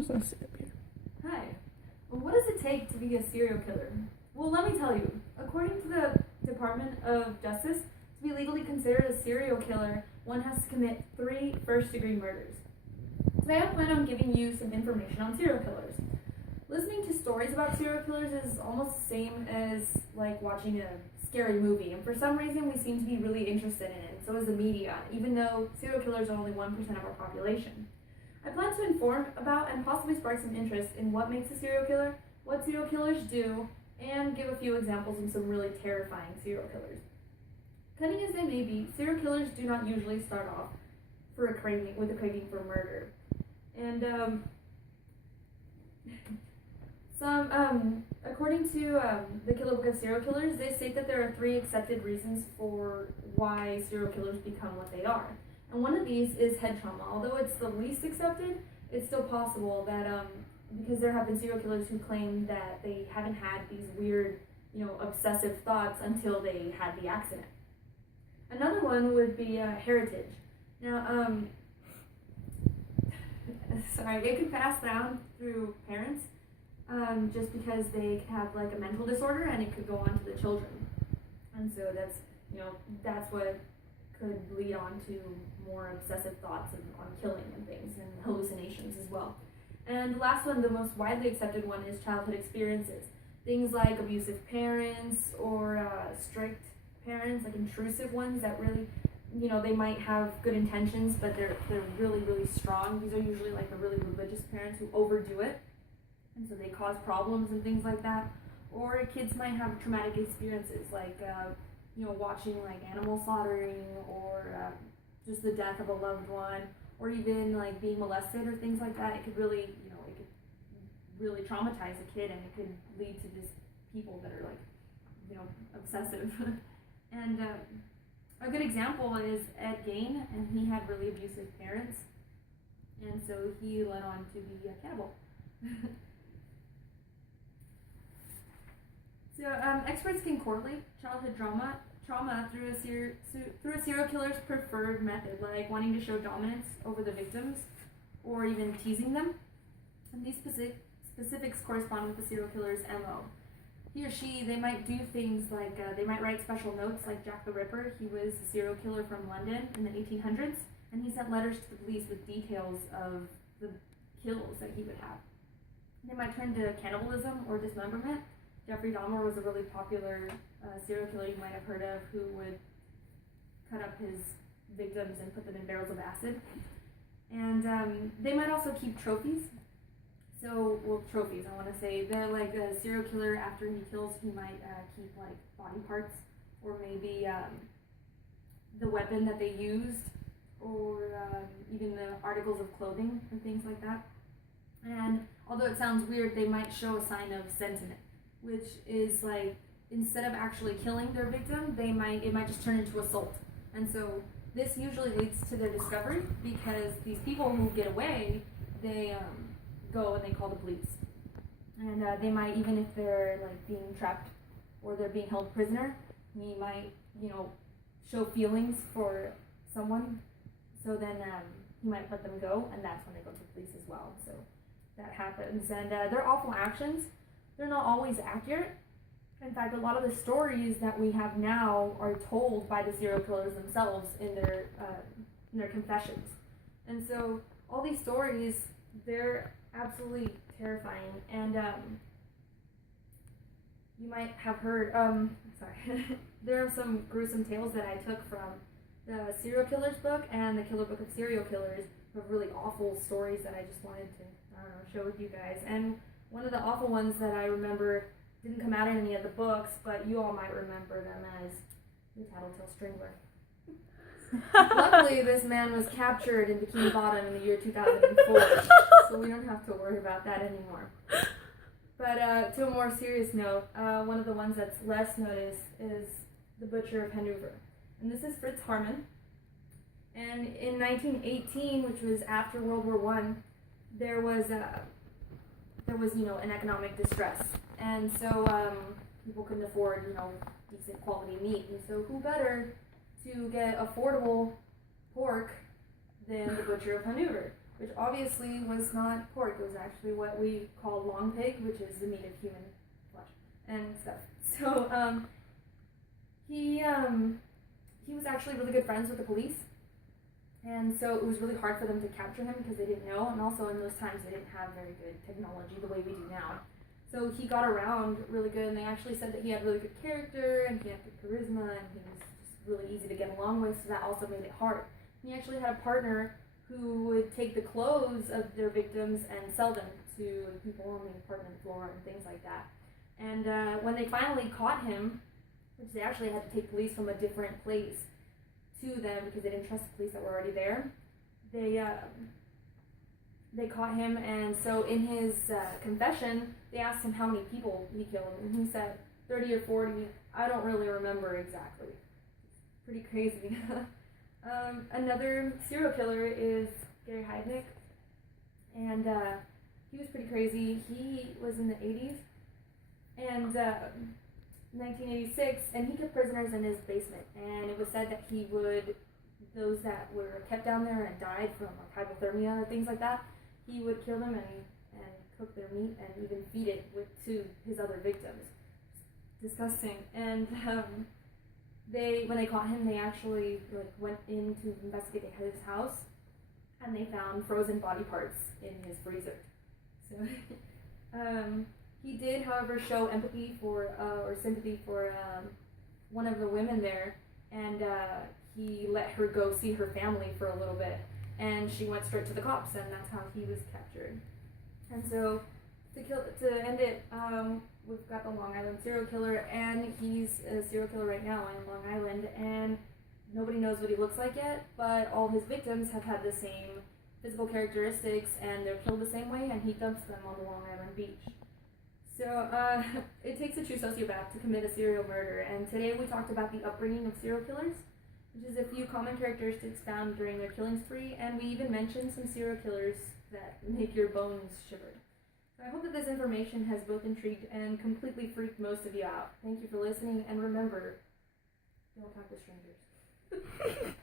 just gonna sit up here. Hi. What does it take to be a serial killer? Well, let me tell you. According to the Department of Justice, to be legally considered a serial killer, one has to commit 3 first-degree murders. Today I plan on giving you some information on serial killers. Listening to stories about serial killers is almost the same as like watching a scary movie, and for some reason we seem to be really interested in it, and so is the media, even though serial killers are only 1% of our population. I plan to inform about and possibly spark some interest in what makes a serial killer, what serial killers do, and give a few examples of some really terrifying serial killers. Cunning as they may be, serial killers do not usually start off with a craving for murder. And according to the Killer Book of Serial Killers, they state that there are 3 accepted reasons for why serial killers become what they are. And one of these is head trauma. Although it's the least accepted, it's still possible that because there have been serial killers who claim that they haven't had these weird, obsessive thoughts until they had the accident. Another one would be heritage. Now, it can pass down through parents, just because they have like a mental disorder, and it could go on to the children. And so that's what could lead on to more obsessive thoughts on killing and things, and hallucinations as well. And the last one, the most widely accepted one, is childhood experiences. Things like abusive parents or strict parents, like intrusive ones that really, they might have good intentions, but they're really, really strong. These are usually like the really religious parents who overdo it, and so they cause problems and things like that. Or kids might have traumatic experiences like watching like animal slaughtering, or just the death of a loved one, or even like being molested or things like that. It could really, really traumatize a kid, and it could lead to just people that are like, obsessive. And a good example is Ed Gein, and he had really abusive parents, and so he went on to be a cannibal. So experts can correlate childhood trauma through a serial killer's preferred method, like wanting to show dominance over the victims, or even teasing them. And these specifics correspond with the serial killer's MO. He or she, they might do things like, they might write special notes, like Jack the Ripper. He was a serial killer from London in the 1800s, and he sent letters to the police with details of the kills that he would have. They might turn to cannibalism or dismemberment. Jeffrey Dahmer was a really popular serial killer you might have heard of, who would cut up his victims and put them in barrels of acid. And they might also keep trophies. Trophies, I want to say. They're like a serial killer, after he kills, he might keep like body parts, or maybe the weapon that they used, or even the articles of clothing and things like that. And although it sounds weird, they might show a sign of sentiment, which is like, instead of actually killing their victim, it might just turn into assault. And so this usually leads to their discovery, because these people who get away, they go and they call the police. And they might, even if they're like being trapped or they're being held prisoner, he might, show feelings for someone. So then he might let them go, and that's when they go to the police as well. So that happens. And their awful actions, they're not always accurate. In fact, a lot of the stories that we have now are told by the serial killers themselves in their confessions. And so all these stories, they're absolutely terrifying. And you might have heard, there are some gruesome tales that I took from the Serial Killers book and the Killer Book of Serial Killers, of really awful stories that I just wanted to, share with you guys. And one of the awful ones that I remember didn't come out in any of the books, but you all might remember them as the Tattletale Strangler. Luckily, this man was captured in Bikini Bottom in the year 2004, so we don't have to worry about that anymore. But to a more serious note, one of the ones that's less noticed is the Butcher of Hanover. And this is Fritz Haarmann. And in 1918, which was after World War I, there was an economic distress, and so people couldn't afford decent quality meat, and so who better to get affordable pork than the Butcher of Hanover? which obviously was not pork. It was actually what we call long pig, which is the meat of human flesh and stuff. So he was actually really good friends with the police, and so it was really hard for them to capture him because they didn't know, and also in those times they didn't have very good technology the way we do now. So he got around really good, and they actually said that he had really good character and he had good charisma, and he was just really easy to get along with, so that also made it hard. He actually had a partner who would take the clothes of their victims and sell them to people on the apartment floor and things like that. And when they finally caught him, which they actually had to take police from a different place to them because they didn't trust the police that were already there, they caught him, and so in his confession, they asked him how many people he killed, and he said 30 or 40. I don't really remember exactly. Pretty crazy. Another serial killer is Gary Heidnik, and he was pretty crazy. He was in the 80s, and 1986, and he kept prisoners in his basement, and it was said that he would, those that were kept down there and died from like hypothermia or things like that, he would kill them and cook their meat and even feed it to his other victims. Disgusting. And when they caught him, they actually went in to investigate his house, and they found frozen body parts in his freezer. So he did, however, show empathy for or sympathy for one of the women there, and he let her go see her family for a little bit, and she went straight to the cops, and that's how he was captured. And so to end it, we've got the Long Island serial killer, and he's a serial killer right now in Long Island, and nobody knows what he looks like yet, but all his victims have had the same physical characteristics, and they're killed the same way, and he dumps them on the Long Island beach. So it takes a true sociopath to commit a serial murder, and today we talked about the upbringing of serial killers, which is a few common characteristics found during their killing spree, and we even mentioned some serial killers that make your bones shiver. So I hope that this information has both intrigued and completely freaked most of you out. Thank you for listening, and remember, don't talk to strangers.